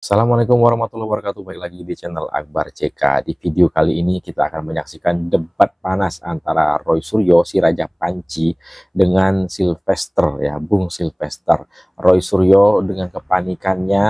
Assalamualaikum warahmatullahi wabarakatuh. Baik lagi di channel Akbar CK. Di video kali ini kita akan menyaksikan debat panas antara Roy Suryo, si Raja Panci, dengan Sylvester, ya, Bung Sylvester. Roy Suryo dengan kepanikannya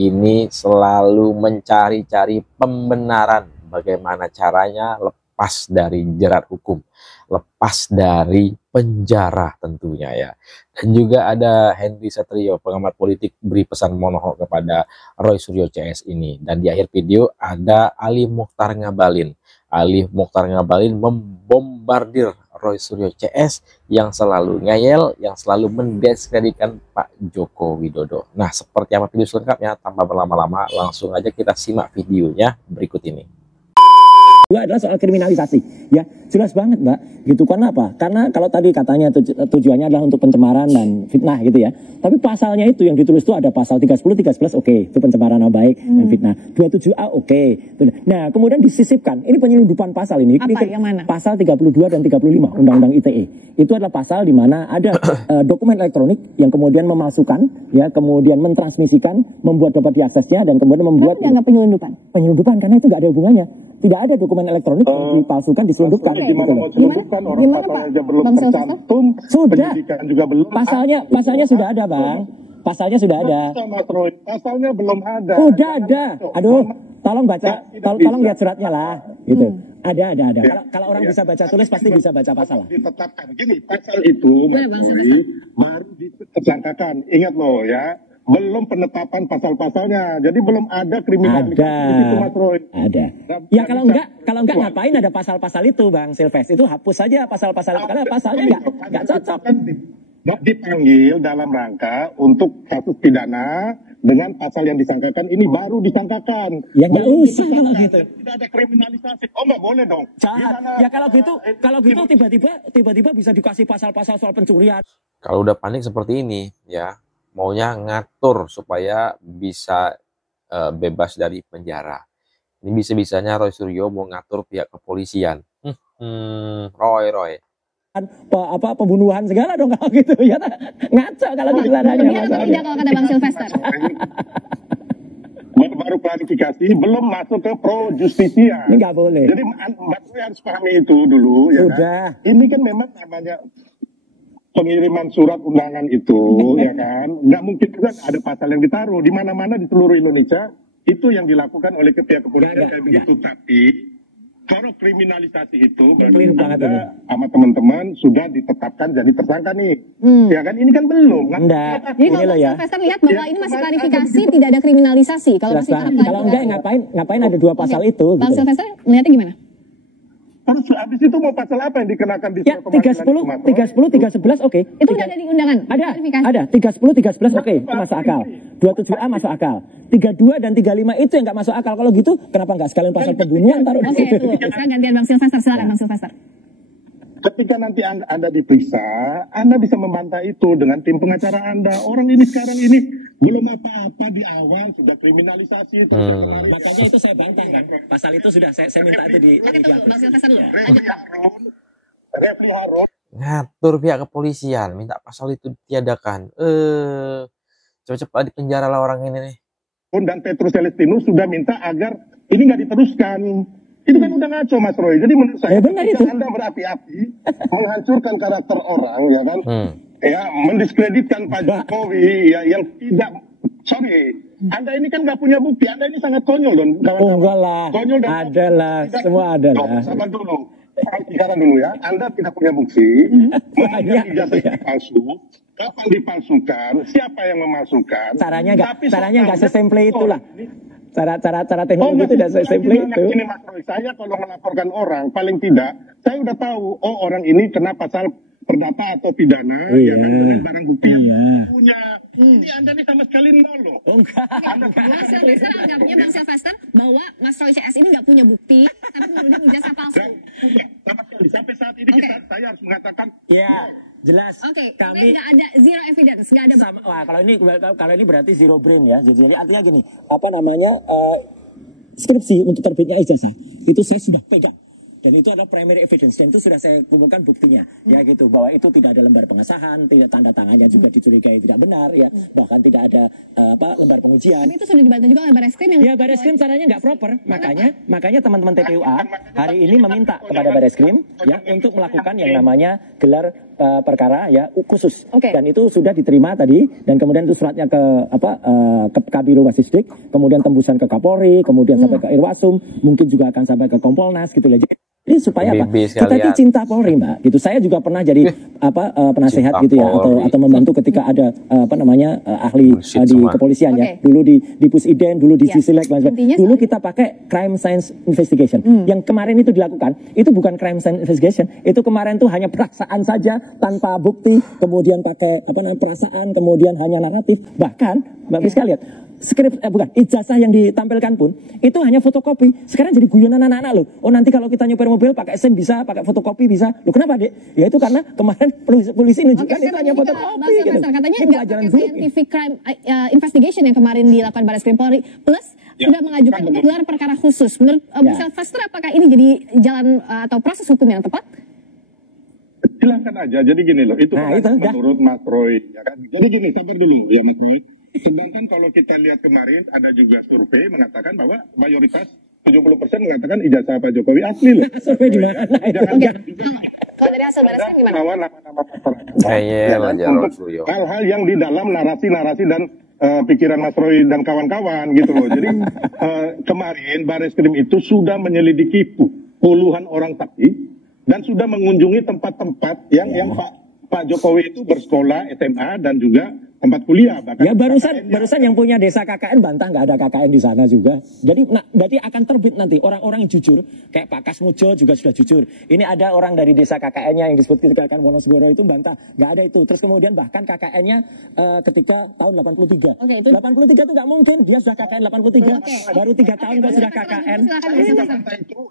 ini selalu mencari-cari pembenaran bagaimana caranya lepas dari jerat hukum, lepas dari penjara tentunya, ya. Dan juga ada Henry Satrio, pengamat politik, beri pesan monohok kepada Roy Suryo CS ini. Dan di akhir video ada Ali Mokhtar Ngabalin. Ali Mokhtar Ngabalin membombardir Roy Suryo CS yang selalu ngeyel, yang selalu mendiskreditkan Pak Joko Widodo. Nah, seperti apa video selengkapnya? Tanpa berlama-lama, langsung aja kita simak videonya berikut ini. Dua adalah soal kriminalisasi, ya jelas banget Mbak, gitu. Karena apa? Karena kalau tadi katanya tujuannya adalah untuk pencemaran dan fitnah gitu ya, tapi pasalnya itu yang ditulis itu ada pasal 30, 13, oke, itu pencemaran nama baik dan fitnah. 27A oke. Nah kemudian disisipkan, ini penyelundupan pasal ini. Apa yang mana? Pasal 32 dan 35 Undang-Undang ITE. Itu adalah pasal di mana ada dokumen elektronik yang kemudian memasukkan, ya, kemudian mentransmisikan, membuat dapat diaksesnya, dan kemudian membuat dianggap penyelundupan. Penyelundupan karena itu nggak ada hubungannya. Tidak ada dokumen elektronik yang dipalsukan, diselundupkan. Gimana mau selundupkan orang pasalnya aja belum tercantum, sudah. Penyidikan juga belum. Pasalnya sudah ada, Bang. Pasalnya sudah ada. Pasalnya belum ada. Udah ada. Aduh, tolong baca, tolong lihat suratnya lah, gitu. Ada. Ya. Kalau orang bisa baca tulis pasti bisa baca pasal lah. Ditetapkan gini, pasal itu baru ditersangkakan. Ingat loh ya, belum penetapan pasal-pasalnya. Jadi belum ada kriminalisasi itu, Mas Roy. Ada. Ya kalau enggak ngapain ada pasal-pasal itu, Bang Sylvester? Itu hapus saja pasal-pasal, karena pasalnya enggak cocok. Dipanggil dalam rangka untuk kasus pidana dengan pasal yang disangkakan ini baru disangkakan. Ya nggak usah kalau gitu. Tidak ada kriminalisasi. Oh nggak boleh dong. Jangan. Ya kalau gitu tiba-tiba bisa dikasih pasal-pasal soal pencurian. Kalau udah panik seperti ini, ya, maunya ngatur supaya bisa bebas dari penjara. Ini bisa-bisanya Roy Suryo mau ngatur pihak kepolisian. Roy. Pembunuhan segala dong kalau gitu, ya, ngaco kalau kesananya. Tidak kalau kata Bang Sylvester. Baru klarifikasi, belum masuk ke pro justisia. Ini nggak boleh. Jadi Mbak Roy harus pahami itu dulu. Ya sudah. Kan? Ini kan memang namanya pengiriman surat undangan itu, ya kan, nggak mungkin juga ada pasal yang ditaruh di mana-mana di seluruh Indonesia. Itu yang dilakukan oleh pihak kepolisian kayak begitu. Tapi kalau kriminalisasi itu berarti Anda sama teman-teman sudah ditetapkan jadi tersangka nih, ya kan? Ini kan belum. Jadi kalau Sylvester lihat bahwa ini masih klarifikasi, tidak ada kriminalisasi. Kalau masih kalau enggak ngapain ada dua pasal itu? Bang Sylvester melihatnya gimana? Terus habis itu mau pasal apa yang dikenakan di ya, 310, 311 oke. Itu udah ada di undangan? Ada. 310, 13 oke, itu masuk akal. 27A masuk akal. 32 dan 35 itu yang nggak masuk akal. Kalau gitu, kenapa nggak sekalian pasal pembunuhan taruh di situ? Oke, sekarang gantian Bang Sylvester, silakan Bang Sylvester. Ketika nanti Anda diperiksa, Anda bisa membantah itu dengan tim pengacara Anda. Orang ini sekarang ini belum apa-apa di awal sudah kriminalisasi itu. Makanya itu saya bantah kan. Pasal itu sudah saya minta itu di Bang Sylvester dulu. Refli Harun Ngatur pihak kepolisian, minta pasal itu ditiadakan. Cepat-cepat dipenjara lah orang ini nih. Dan Petrus Celestinus sudah minta agar ini nggak diteruskan. Itu kan udah ngaco, Mas Roy. Jadi menurut saya, benar itu. Anda berapi-api menghancurkan karakter orang, ya kan? Ya, mendiskreditkan Pak Jokowi, ya, yang tidak, sorry, Anda ini kan nggak punya bukti. Anda ini sangat konyol dong. Enggak lah, konyol dan ada lah, semua ada lah. Sabar dulu, bicara dulu ya. Anda tidak punya bukti, memegang ijazah palsu. Kapan dipalsukan? Siapa yang memasukkan? Caranya nggak sesimple itulah. Cara teknologi itu tidak sesimple itu. Ini Mas Roy, saya kalau melaporkan orang, paling tidak saya udah tahu, oh orang ini kena pasal perdata atau pidana, ya kan, dengan barang bukti yang punya. Ini Anda nih sama sekali nol loh. Enggak. Bang Sylvester anggapnya Bang Sylvester bahwa Mas Roy CS ini nggak punya bukti, tapi menurut ijazah palsu. Punya, sama sekali. Sampai saat ini saya harus mengatakan. Ya, jelas. Kami nggak ada zero evidence, nggak ada. Wah, kalau ini berarti zero brain ya. Jadi artinya gini, apa namanya, skripsi untuk terbitnya ijazah itu saya sudah pegang. Dan itu adalah primary evidence, dan itu sudah saya kumpulkan buktinya, ya gitu, bahwa itu tidak ada lembar pengesahan, tidak tanda tangannya juga dicurigai tidak benar, ya, bahkan tidak ada lembar pengujian. Tapi itu sudah dibantah juga oleh Bareskrim yang... Ya, Bareskrim caranya nggak proper, makanya teman-teman TPUA hari ini meminta kepada Bareskrim ya untuk melakukan yang namanya gelar perkara ya khusus, dan itu sudah diterima tadi, dan kemudian itu suratnya ke ke Kabiro Wasisdik, kemudian tembusan ke Kapolri, kemudian sampai ke Irwasum, mungkin juga akan sampai ke Kompolnas gitu ya. Ini supaya apa? Kita itu cinta Polri, Mbak. Gitu. Saya juga pernah jadi penasehat gitu ya, atau membantu ketika ada ahli di kepolisian ya. Dulu di Pusiden, dulu di Sisilek, dulu kita pakai crime science investigation. Yang kemarin itu dilakukan, itu bukan crime science investigation. Itu kemarin tuh hanya perasaan saja tanpa bukti, kemudian pakai perasaan, kemudian hanya naratif. Bahkan Mbak Friska lihat, skrip ijazah yang ditampilkan pun itu hanya fotokopi. Sekarang jadi guyonan anak-anak loh. Oh, nanti kalau kita nyopir mobil pakai SIM bisa, pakai fotokopi bisa. Loh, kenapa, Dek? Ya itu karena kemarin polisi nunjukkan itu hanya fotokopi gitu. Katanya nggak pakai scientific crime investigation yang kemarin dilakukan Bareskrim Polri, plus sudah mengajukan untuk gelar perkara khusus. Menurut Bung Sylvester, apakah ini jadi jalan atau proses hukum yang tepat? Silahkan aja. Jadi gini loh, itu menurut Mas Roy, ya kan? Jadi gini, sabar dulu ya Mas Roy. Sedangkan kalau kita lihat kemarin ada juga survei mengatakan bahwa mayoritas 70% mengatakan ijazah Pak Jokowi asli loh. Survei di mana? Kalau dari hasil Bareskrim gimana? Nama-nama masyarakat. Hal-hal yang di dalam narasi-narasi dan pikiran Mas Roy dan kawan-kawan gitu loh. Jadi kemarin Bareskrim itu sudah menyelidiki puluhan orang saksi dan sudah mengunjungi tempat-tempat yang Pak Jokowi itu bersekolah SMA dan juga tempat kuliah. Ya barusan yang punya desa KKN bantah nggak ada KKN di sana juga. Jadi berarti akan terbit nanti orang-orang yang jujur, kayak Pak Kasmujo juga sudah jujur. Ini ada orang dari desa KKN-nya yang disebut KKN Wonosegoro itu bantah nggak ada itu. Terus kemudian bahkan KKN-nya ketika tahun 83. 83 itu nggak mungkin, dia sudah KKN 83. Baru 3 tahun kok sudah KKN.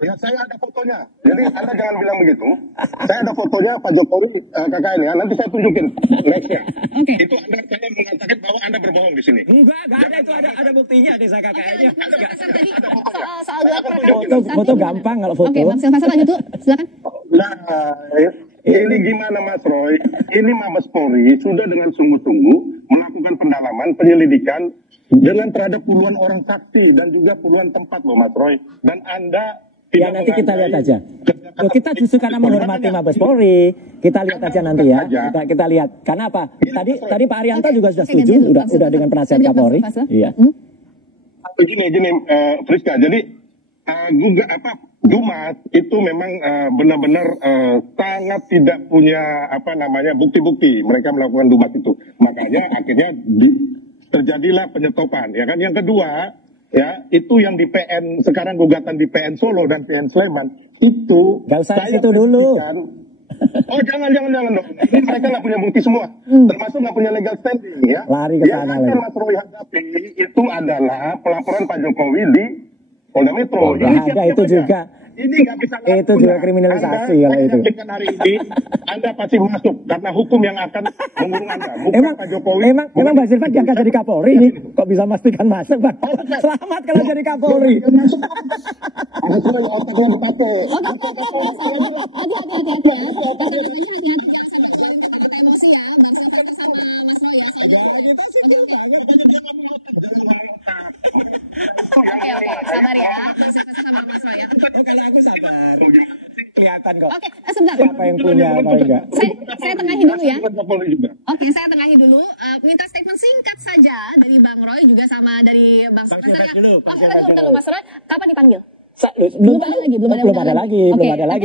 Ya saya ada fotonya. Jadi Anda jangan bilang begitu. Saya ada fotonya Pak Jokowi KKN ya. Nanti saya tunjukin nextnya. Itu Anda mengatakan bahwa Anda berbohong di sini. Enggak ada itu, ada buktinya desa KKN-nya. Foto gampang kalau foto. Oke, Bang Sylvester lanjut dulu, silakan. Nah, ini gimana Mas Roy? Ini Mabes Polri sudah dengan sungguh-sungguh melakukan pendalaman, penyelidikan dengan terhadap puluhan orang saksi dan juga puluhan tempat loh Mas Roy. Dan Anda ya nanti kita lihat aja. Kita justru karena menghormati Mabes Polri, kita lihat aja nanti ya. Kita lihat. Karena apa? Tadi Pak Arianto juga sudah setuju, udah dengan penasihat Kapolri. Iya. Gini, Friska. Jadi Dumas itu memang benar-benar sangat tidak punya bukti-bukti mereka melakukan Dumas itu. Makanya akhirnya terjadilah penyetopan. Ya kan. Yang kedua. Ya, itu yang di PN sekarang gugatan di PN Solo dan PN Sleman itu. Gak usah itu dulu. Oh jangan dong. Ini mereka nggak punya bukti semua, termasuk nggak punya legal standing ya. Lari ke sana lagi. Yang Mas Roy hadapi itu adalah pelaporan Pak Jokowi di Polda Metro. Ada itu juga. Ini nggak bisa itu juga kriminalisasi kalau itu. Hari ini Anda pasti masuk karena hukum yang akan mengurung Anda. Bukan Pak Jokowi. Emang Mbak Silva diangkat jadi Kapolri ini kok bisa memastikan masuk, Bang? Selamat kalau jadi Kapolri. Otaknya dipakai. Emosi ya, Bang Silva sama Mas Roy ya. Kita sih banget. Oke, sabar ya. Bang Silva sama Mas Roy ya. Kalau aku sabar. Kelihatan kok. Oke, sebentar. Siapa yang punya apa enggak? Saya tengahi dulu ya. Oke, saya tengahi dulu. Minta statement singkat saja dari Bang Roy juga sama dari Bang Silva. Dulu, Mas Roy, kapan dipanggil? Belum ada lagi.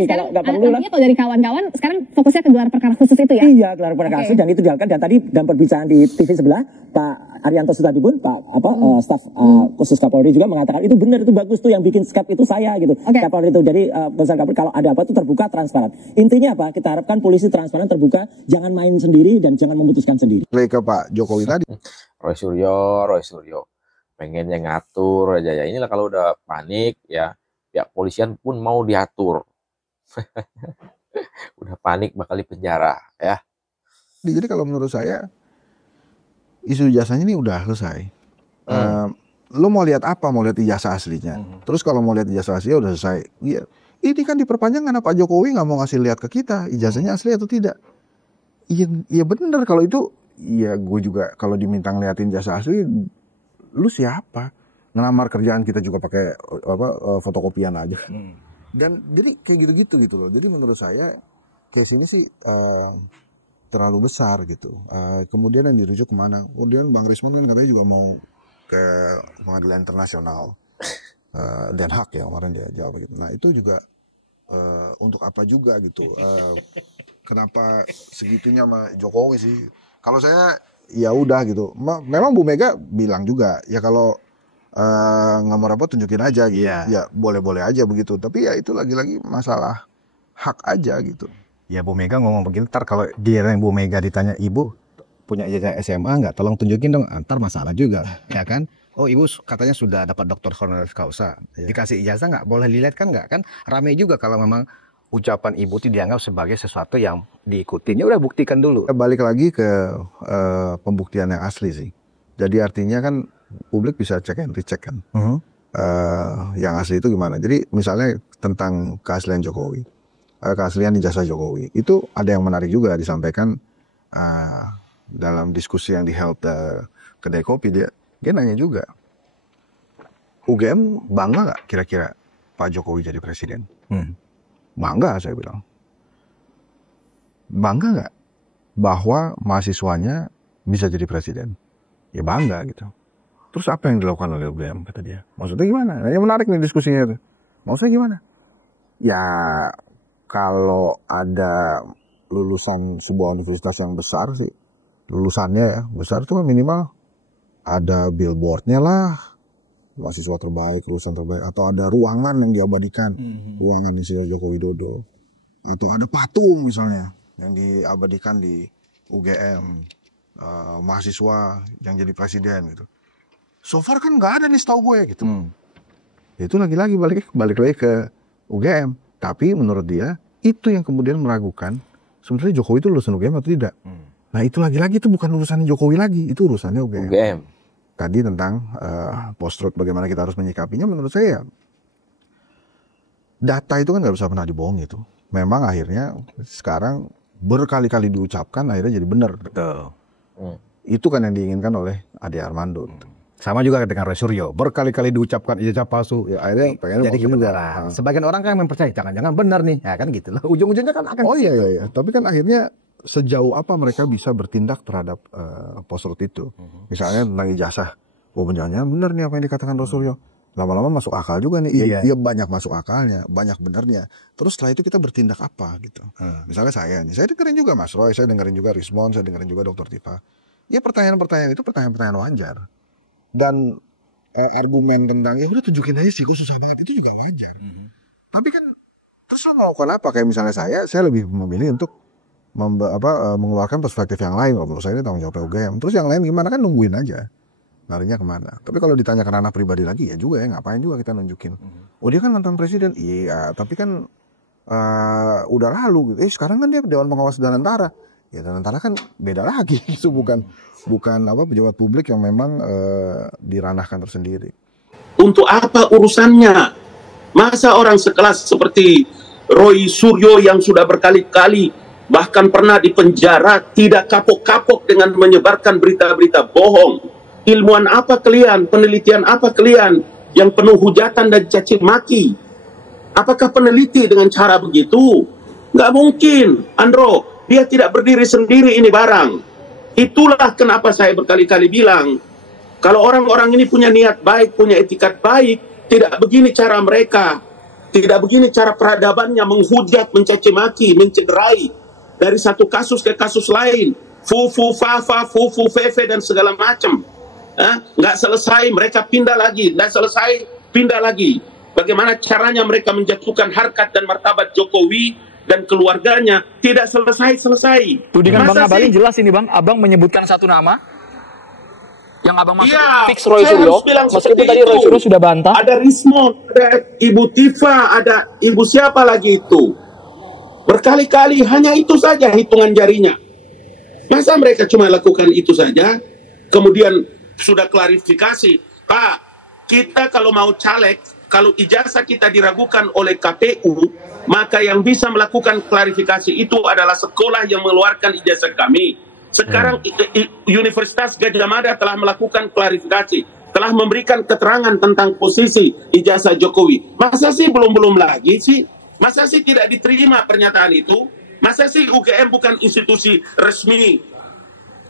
Kalau nggak perlu lah. Kalau dari kawan-kawan sekarang fokusnya ke gelar perkara khusus itu ya? Iya, gelar perkara khusus dan itu dilakukan. Dan tadi dalam perbicaraan di TV sebelah Pak Arianto Sutadibun, staf khusus Kapolri juga mengatakan itu benar, itu bagus tuh, yang bikin skep itu saya gitu. Kapolri itu jadi besar Kapolri kalau ada apa tuh terbuka, transparan. Intinya apa? Kita harapkan polisi transparan, terbuka, jangan main sendiri dan jangan memutuskan sendiri. Ke Pak Jokowi tadi. Roy Suryo pengennya ngatur aja ya. Inilah kalau udah panik ya, pihak polisian pun mau diatur. Udah panik bakal dipenjara ya. Jadi kalau menurut saya isu ijazahnya ini udah selesai. Lo mau lihat apa? Mau lihat ijazah aslinya. Terus kalau mau lihat ijazah aslinya udah selesai. Iya, Ini kan diperpanjang karena Pak Jokowi nggak mau ngasih lihat ke kita ijazahnya asli atau tidak. Iya bener kalau itu. Ya gue juga kalau diminta ngeliatin ijazah asli, lu siapa? Ngelamar kerjaan kita juga pakai fotokopian aja. Dan jadi kayak gitu-gitu gitu loh. Jadi menurut saya case ini sih terlalu besar gitu. Kemudian yang dirujuk kemana? Kemudian Bang Rismon kan katanya juga mau ke pengadilan internasional Den Haag ya kemarin dia jawab gitu. Nah itu juga untuk apa juga gitu? Kenapa segitunya sama Jokowi sih? Kalau saya ya udah gitu. Memang Bu Mega bilang juga ya kalau nggak mau repot tunjukin aja gitu. Ya boleh-boleh aja begitu. Tapi ya itu lagi-lagi masalah hak aja gitu. Ya Bu Mega ngomong begitu, ntar kalau dia yang Bu Mega ditanya, ibu punya ijazah SMA nggak? Tolong tunjukin dong, ntar masalah juga, ya kan? Oh ibu katanya sudah dapat doktor honoris causa, dikasih ijazah nggak? Boleh dilihat kan nggak? Kan rame juga kalau memang ucapan ibu itu dianggap sebagai sesuatu yang diikutin. Ya udah buktikan dulu. Balik lagi ke pembuktian yang asli sih. Jadi artinya kan publik bisa cek and recheck kan. Yang asli itu gimana? Jadi misalnya tentang keaslian Jokowi. Keaslian ijazah Jokowi itu ada yang menarik juga disampaikan dalam diskusi yang di held kedai kopi. Dia nanya juga, UGM bangga nggak kira-kira Pak Jokowi jadi presiden? Bangga saya bilang. Bangga nggak bahwa mahasiswanya bisa jadi presiden? Ya bangga gitu. Terus apa yang dilakukan oleh UGM kata dia? Maksudnya gimana? Nah, yang menarik nih diskusinya itu. Maksudnya gimana? Ya kalau ada lulusan sebuah universitas yang besar sih, lulusannya ya besar itu kan minimal ada billboardnya lah, mahasiswa terbaik, lulusan terbaik, atau ada ruangan yang diabadikan, ruangan Insinyur Joko Widodo, atau ada patung misalnya yang diabadikan di UGM, mahasiswa yang jadi presiden gitu. So far kan nggak ada nih setahu gue gitu. Itu lagi-lagi balik lagi ke UGM. Tapi menurut dia, itu yang kemudian meragukan sebenarnya Jokowi itu lulusan UGM atau tidak. Nah itu lagi-lagi itu bukan urusan Jokowi lagi, itu urusannya UGM. Tadi tentang post-truth bagaimana kita harus menyikapinya, menurut saya data itu kan nggak bisa pernah dibohongi itu. Memang akhirnya sekarang berkali-kali diucapkan akhirnya jadi benar. Betul. Itu kan yang diinginkan oleh Ade Armando. Sama juga dengan Roy Suryo, berkali-kali diucapkan ijazah palsu, ya akhirnya pengen jadi kebenaran. Sebagian orang kan mempercayai, jangan-jangan benar nih, ya kan gitu loh. Ujung-ujungnya kan akan. Oh iya. Tapi kan akhirnya sejauh apa mereka bisa bertindak terhadap post-truth itu, misalnya tentang ijazah. Oh jangan-jangan benar nih apa yang dikatakan Roy Suryo. Lama-lama masuk akal juga nih. Iya banyak masuk akalnya, banyak benarnya. Terus setelah itu kita bertindak apa gitu. Misalnya saya dengerin juga Mas Roy, saya dengerin juga Rismon, saya dengerin juga Dr. Tifa. Ya pertanyaan-pertanyaan itu pertanyaan-pertanyaan wajar. Dan argumen tentang ya udah tunjukin aja sih, gue susah banget, itu juga wajar. Tapi kan terus lo mau kenapa? Kayak misalnya saya lebih memilih untuk mengeluarkan perspektif yang lain. Menurut saya ini tanggung jawab UGM. Terus yang lain gimana, kan nungguin aja larinya kemana. Tapi kalau ditanya ke ranah pribadi lagi ya juga ya, ngapain juga kita nunjukin. Oh dia kan mantan presiden, iya tapi kan udah lalu gitu. Sekarang kan dia Dewan Pengawas dan Tentara. Ya dan Tentara kan beda lagi, itu bukan pejabat publik yang memang diranahkan tersendiri. Untuk apa urusannya? Masa orang sekelas seperti Roy Suryo yang sudah berkali-kali bahkan pernah dipenjara tidak kapok-kapok dengan menyebarkan berita-berita bohong? Ilmuwan apa kalian? Penelitian apa kalian yang penuh hujatan dan caci maki? Apakah peneliti dengan cara begitu? Nggak mungkin, Andro. Dia tidak berdiri sendiri ini barang. Itulah kenapa saya berkali-kali bilang, kalau orang-orang ini punya niat baik, punya etikat baik, tidak begini cara mereka. Tidak begini cara peradabannya menghujat, mencaci maki, mencederai. Dari satu kasus ke kasus lain. Fufu, fafa, fufu, fefe, dan segala macam. Nggak selesai, mereka pindah lagi. Nggak selesai, pindah lagi. Bagaimana caranya mereka menjatuhkan harkat dan martabat Jokowi dan keluarganya, tidak selesai-selesai. Tudingan Bang Abalin jelas ini Bang, Abang menyebutkan satu nama yang Abang maksud fix Roy Suryo, meskipun tadi Roy Suryo sudah bantah. Ada Rismon, ada Ibu Tifa, ada Ibu siapa lagi itu. Berkali-kali hanya itu saja hitungan jarinya. Masa mereka cuma lakukan itu saja, kemudian sudah klarifikasi, Pak, kita kalau mau caleg, kalau ijazah kita diragukan oleh KPU, maka yang bisa melakukan klarifikasi itu adalah sekolah yang mengeluarkan ijazah kami. Sekarang Universitas Gadjah Mada telah melakukan klarifikasi, telah memberikan keterangan tentang posisi ijazah Jokowi. Masa sih belum lagi sih? Masa sih tidak diterima pernyataan itu? Masa sih UGM bukan institusi resmi?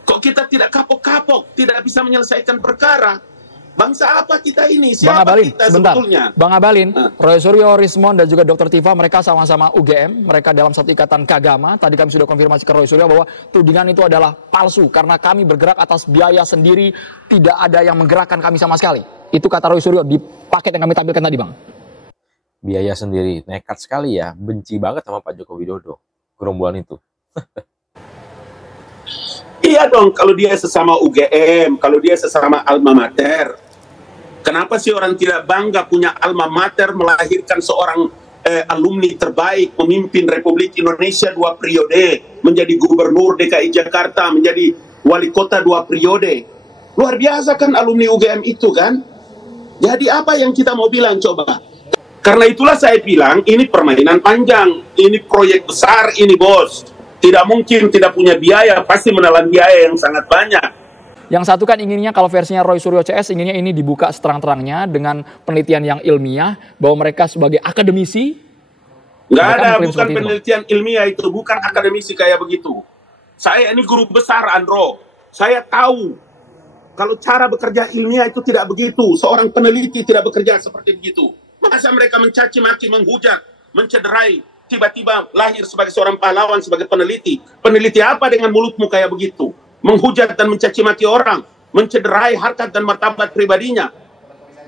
Kok kita tidak kapok-kapok, tidak bisa menyelesaikan perkara? Bangsa apa kita ini? Siapa Bang Abalin, kita sebentar. sebetulnya? Bang Abalin, Roy Suryo, Rismond, dan juga Dr. Tifa, mereka sama-sama UGM. Mereka dalam satu ikatan keagama. Tadi kami sudah konfirmasi ke Roy Suryo bahwa tudingan itu adalah palsu. Karena kami bergerak atas biaya sendiri, tidak ada yang menggerakkan kami sama sekali. Itu kata Roy Suryo di paket yang kami tampilkan tadi, Bang. Biaya sendiri, nekat sekali ya. Benci banget sama Pak Joko Widodo, gerombolan itu. Iya dong, kalau dia sesama UGM, kalau dia sesama alma mater. Kenapa sih orang tidak bangga punya alma mater melahirkan seorang alumni terbaik, memimpin Republik Indonesia 2 periode, menjadi gubernur DKI Jakarta, menjadi wali kota 2 periode. Luar biasa kan alumni UGM itu kan? Jadi apa yang kita mau bilang coba? Karena itulah saya bilang ini permainan panjang, ini proyek besar ini bos. Tidak mungkin tidak punya biaya, pasti menelan biaya yang sangat banyak. Yang satu kan inginnya kalau versinya Roy Suryo CS inginnya ini dibuka seterang-terangnya dengan penelitian yang ilmiah bahwa mereka sebagai akademisi. Nggak ada, bukan penelitian ilmiah itu, bukan akademisi kayak begitu. Saya ini guru besar Andro, saya tahu kalau cara bekerja ilmiah itu tidak begitu. Seorang peneliti tidak bekerja seperti begitu. Masa mereka mencaci maki, menghujat, mencederai, tiba-tiba lahir sebagai seorang pahlawan, sebagai peneliti. Peneliti apa dengan mulutmu kayak begitu? Menghujat dan mencaci maki orang, mencederai harkat dan martabat pribadinya.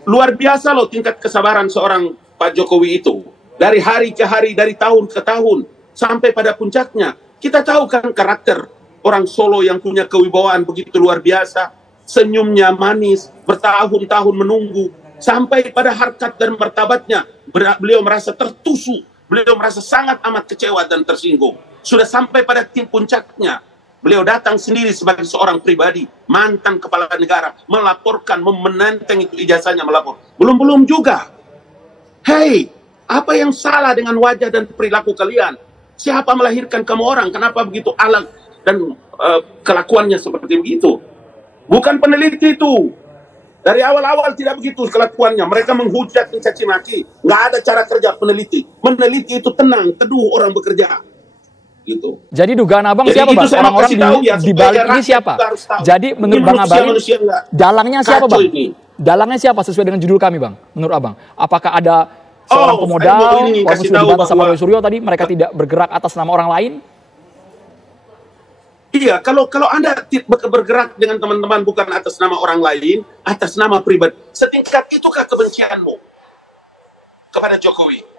Luar biasa loh tingkat kesabaran seorang Pak Jokowi itu. Dari hari ke hari, dari tahun ke tahun, sampai pada puncaknya. Kita tahu kan karakter orang Solo yang punya kewibawaan begitu luar biasa. Senyumnya manis, bertahun-tahun menunggu. Sampai pada harkat dan martabatnya, beliau merasa tertusuk. Beliau merasa sangat amat kecewa dan tersinggung. Sudah sampai pada puncaknya. Beliau datang sendiri sebagai seorang pribadi, mantan kepala negara, melaporkan, menenteng itu ijazahnya melapor. Belum juga. Hei, apa yang salah dengan wajah dan perilaku kalian? Siapa melahirkan kamu orang? Kenapa begitu alang dan kelakuannya seperti begitu? Bukan peneliti itu. Dari awal-awal tidak begitu kelakuannya. Mereka menghujat, mencaci maki. Nggak ada cara kerja peneliti. Meneliti itu tenang, teduh orang bekerja. Gitu. Jadi dugaan abang siapa bang? Orang-orang di balik ini siapa? Jadi menurut bang Abalin, dalangnya siapa bang? Dalangnya siapa sesuai dengan judul kami bang? Menurut abang, apakah ada seorang pemodal? Walaupun sudah dibantah sama Roy Suryo tadi, mereka tidak bergerak atas nama orang lain? Iya, kalau Anda bergerak dengan teman-teman bukan atas nama orang lain, atas nama pribadi, setingkat itukah kebencianmu kepada Jokowi?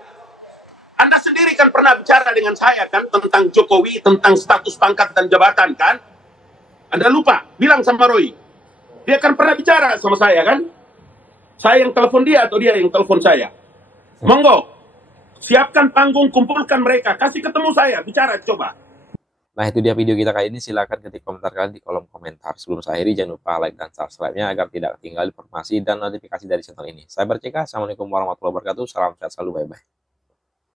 Anda sendiri kan pernah bicara dengan saya kan tentang Jokowi, tentang status pangkat dan jabatan kan? Anda lupa, bilang sama Roy. Dia kan pernah bicara sama saya kan? Saya yang telepon dia atau dia yang telepon saya? Monggo, siapkan panggung, kumpulkan mereka, kasih ketemu saya, bicara coba. Nah itu dia video kita kali ini, silahkan ketik komentar kalian di kolom komentar. Sebelum saya akhiri jangan lupa like dan subscribe-nya agar tidak ketinggalan informasi dan notifikasi dari channel ini. Saya Cyber CK, Assalamualaikum warahmatullahi wabarakatuh, salam sehat selalu, bye-bye.